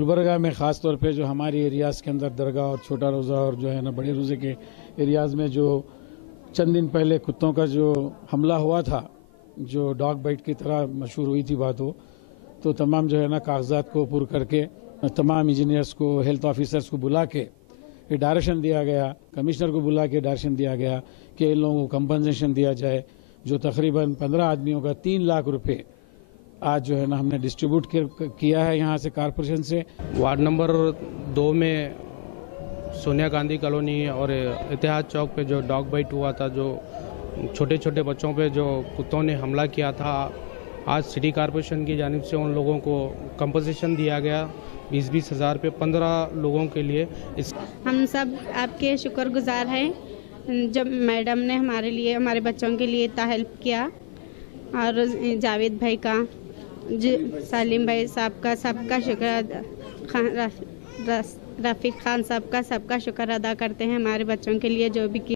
गुलबर्गा में ख़ास तौर पे जो हमारी एरियाज़ के अंदर दरगाह और छोटा रोज़ा और जो है ना बड़े रोज़े के एरियाज़ में जो चंद दिन पहले कुत्तों का जो हमला हुआ था, जो डॉग बाइट की तरह मशहूर हुई थी बात हो, तो तमाम जो है ना कागजात को पुर करके तमाम इंजीनियर्स को, हेल्थ ऑफिसर्स को बुला के ये डायरेक्शन दिया गया, कमिश्नर को बुला के डायरेक्शन दिया गया कि इन लोगों को कंपनसेशन दिया जाए, जो तकरीबन 15 आदमियों का 3 लाख रुपए आज जो है ना हमने डिस्ट्रीब्यूट किया है यहाँ से कॉरपोरेशन से। वार्ड नंबर 2 में सोनिया गांधी कॉलोनी और इतिहाद चौक पे जो डॉग बाइट हुआ था, जो छोटे छोटे बच्चों पे जो कुत्तों ने हमला किया था, आज सिटी कॉरपोरेशन की जानिब से उन लोगों को कंपनसेशन दिया गया 20-20 हज़ार रुपये 15 लोगों के लिए। हम सब आपके शुक्रगुजार हैं जब मैडम ने हमारे लिए, हमारे बच्चों के लिए इतना हेल्प किया, और जावेद भाई का, सालिम भाई साहब का, सबका शुक्र, रफ़ीक खान साहब का, सबका शुक्र अदा करते हैं हमारे बच्चों के लिए जो भी किया।